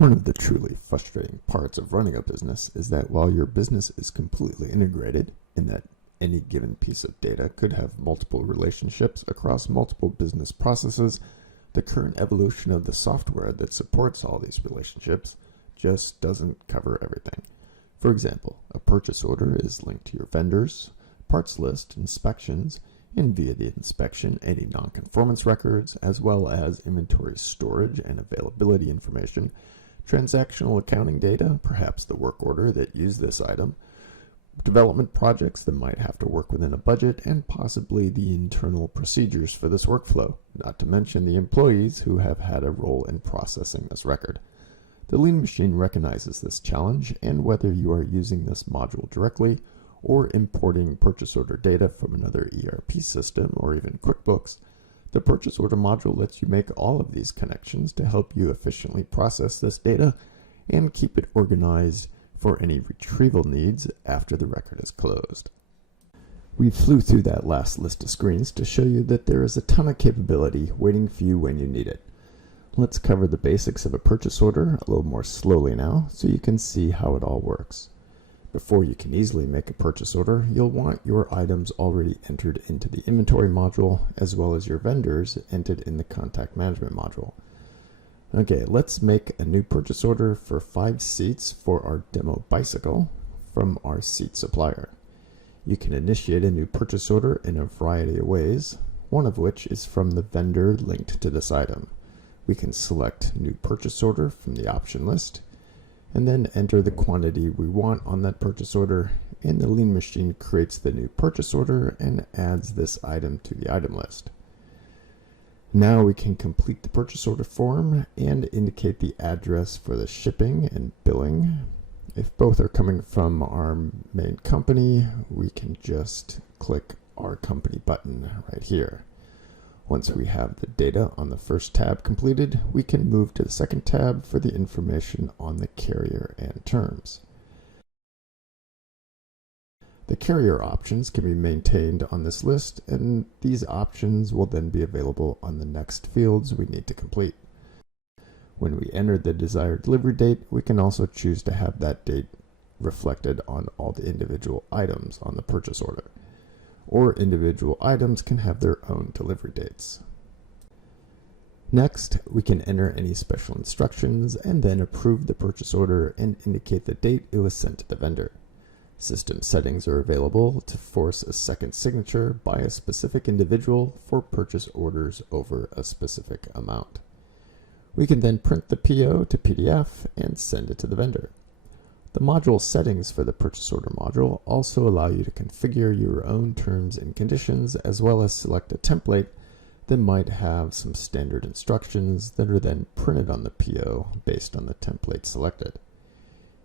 One of the truly frustrating parts of running a business is that while your business is completely integrated in that any given piece of data could have multiple relationships across multiple business processes, the current evolution of the software that supports all these relationships just doesn't cover everything. For example, a purchase order is linked to your vendors, parts list, inspections, and via the inspection, any non-conformance records, as well as inventory storage and availability information, transactional accounting data, perhaps the work order that used this item, development projects that might have to work within a budget, and possibly the internal procedures for this workflow, not to mention the employees who have had a role in processing this record. The Lean Machine recognizes this challenge, and whether you are using this module directly or importing purchase order data from another ERP system or even QuickBooks, the purchase order module lets you make all of these connections to help you efficiently process this data and keep it organized for any retrieval needs after the record is closed. We flew through that last list of screens to show you that there is a ton of capability waiting for you when you need it. Let's cover the basics of a purchase order a little more slowly now so you can see how it all works. Before you can easily make a purchase order, you'll want your items already entered into the inventory module, as well as your vendors entered in the contact management module. Okay, let's make a new purchase order for 5 seats for our demo bicycle from our seat supplier. You can initiate a new purchase order in a variety of ways, one of which is from the vendor linked to this item. We can select new purchase order from the option list, and then enter the quantity we want on that purchase order, and the Lean Machine creates the new purchase order and adds this item to the item list. Now we can complete the purchase order form and indicate the address for the shipping and billing. If both are coming from our main company, we can just click our company button right here. Once we have the data on the first tab completed, we can move to the second tab for the information on the carrier and terms. The carrier options can be maintained on this list, and these options will then be available on the next fields we need to complete. When we enter the desired delivery date, we can also choose to have that date reflected on all the individual items on the purchase order, or individual items can have their own delivery dates. Next, we can enter any special instructions and then approve the purchase order and indicate the date it was sent to the vendor. System settings are available to force a second signature by a specific individual for purchase orders over a specific amount. We can then print the PO to PDF and send it to the vendor. The module settings for the purchase order module also allow you to configure your own terms and conditions, as well as select a template that might have some standard instructions that are then printed on the PO based on the template selected.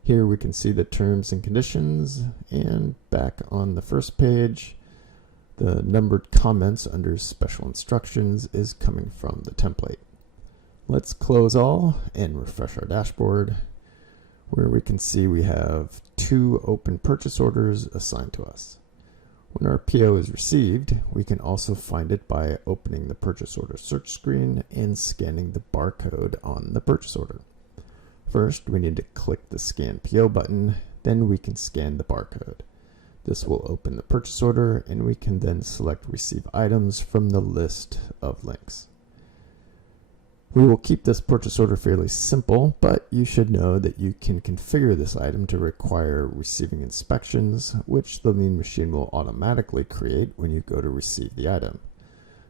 Here we can see the terms and conditions, and back on the first page, the numbered comments under special instructions is coming from the template. Let's close all and refresh our dashboard, where we can see we have 2 open purchase orders assigned to us. When our PO is received, we can also find it by opening the purchase order search screen and scanning the barcode on the purchase order. First, we need to click the Scan PO button, then we can scan the barcode. This will open the purchase order, and we can then select Receive Items from the list of links. We will keep this purchase order fairly simple, but you should know that you can configure this item to require receiving inspections, which the Lean Machine will automatically create when you go to receive the item.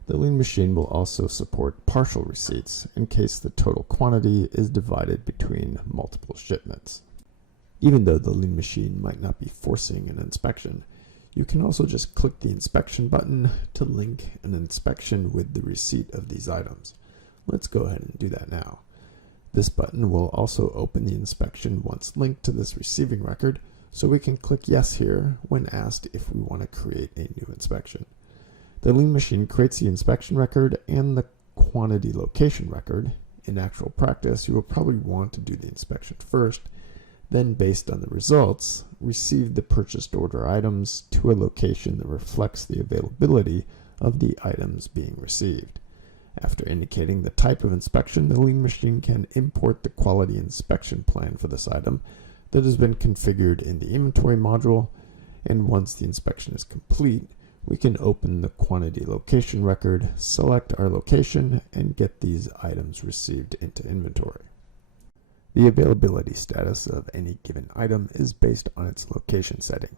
The Lean Machine will also support partial receipts in case the total quantity is divided between multiple shipments. Even though the Lean Machine might not be forcing an inspection, you can also just click the inspection button to link an inspection with the receipt of these items. Let's go ahead and do that now. This button will also open the inspection once linked to this receiving record, so we can click yes here when asked if we want to create a new inspection. The Lean Machine creates the inspection record and the quantity location record. In actual practice, you will probably want to do the inspection first, then based on the results, receive the purchased order items to a location that reflects the availability of the items being received. After indicating the type of inspection, the Lean Machine can import the quality inspection plan for this item that has been configured in the inventory module, and once the inspection is complete, we can open the quantity location record, select our location, and get these items received into inventory. The availability status of any given item is based on its location setting.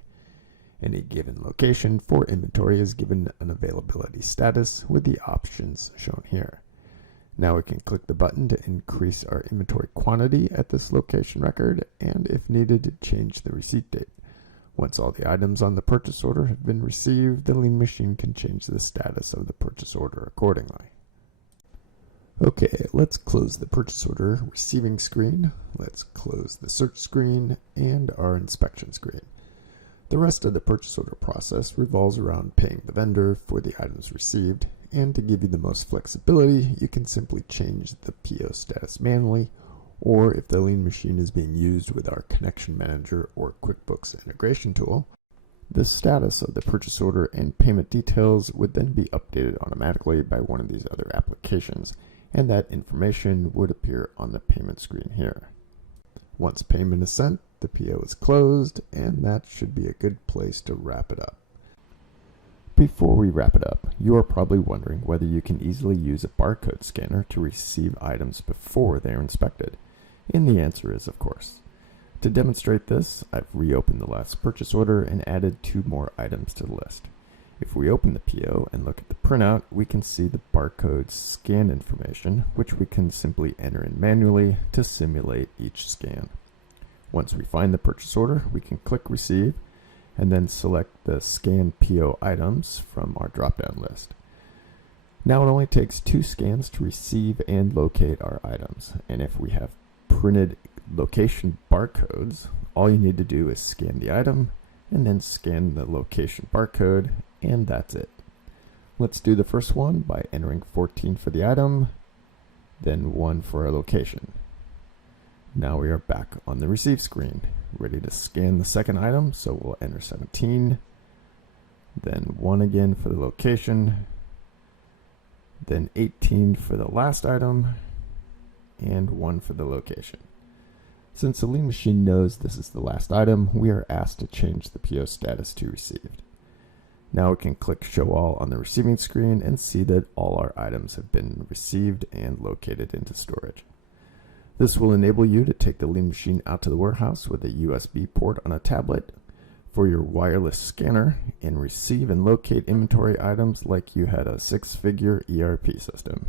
Any given location for inventory is given an availability status with the options shown here. Now we can click the button to increase our inventory quantity at this location record, and if needed, change the receipt date. Once all the items on the purchase order have been received, the Lean Machine can change the status of the purchase order accordingly. Okay, let's close the purchase order receiving screen. Let's close the search screen and our inspection screen. The rest of the purchase order process revolves around paying the vendor for the items received, and to give you the most flexibility, you can simply change the PO status manually, or if the Lean Machine is being used with our Connection Manager or QuickBooks integration tool, the status of the purchase order and payment details would then be updated automatically by one of these other applications, and that information would appear on the payment screen here. Once payment is sent, the PO is closed, and that should be a good place to wrap it up. Before we wrap it up, you are probably wondering whether you can easily use a barcode scanner to receive items before they are inspected. And the answer is, of course. To demonstrate this, I've reopened the last purchase order and added 2 more items to the list. If we open the PO and look at the printout, we can see the barcode scan information, which we can simply enter in manually to simulate each scan. Once we find the purchase order, we can click Receive and then select the Scan PO items from our drop-down list. Now it only takes 2 scans to receive and locate our items, and if we have printed location barcodes, all you need to do is scan the item and then scan the location barcode, and that's it. Let's do the first one by entering 14 for the item, then 1 for our location. Now we are back on the receive screen, ready to scan the second item, so we'll enter 17, then 1 again for the location, then 18 for the last item, and 1 for the location. Since the Lean Machine knows this is the last item, we are asked to change the PO status to received. Now we can click Show All on the receiving screen and see that all our items have been received and located into storage. This will enable you to take the Lean Machine out to the warehouse with a USB port on a tablet for your wireless scanner and receive and locate inventory items like you had a 6-figure ERP system.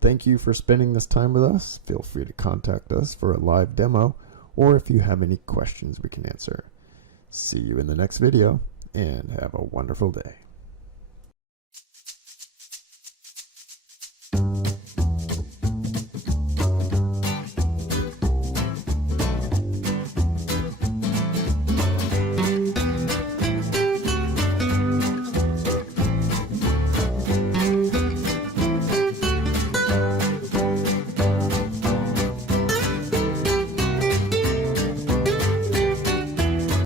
Thank you for spending this time with us. Feel free to contact us for a live demo, or if you have any questions we can answer. See you in the next video, and have a wonderful day.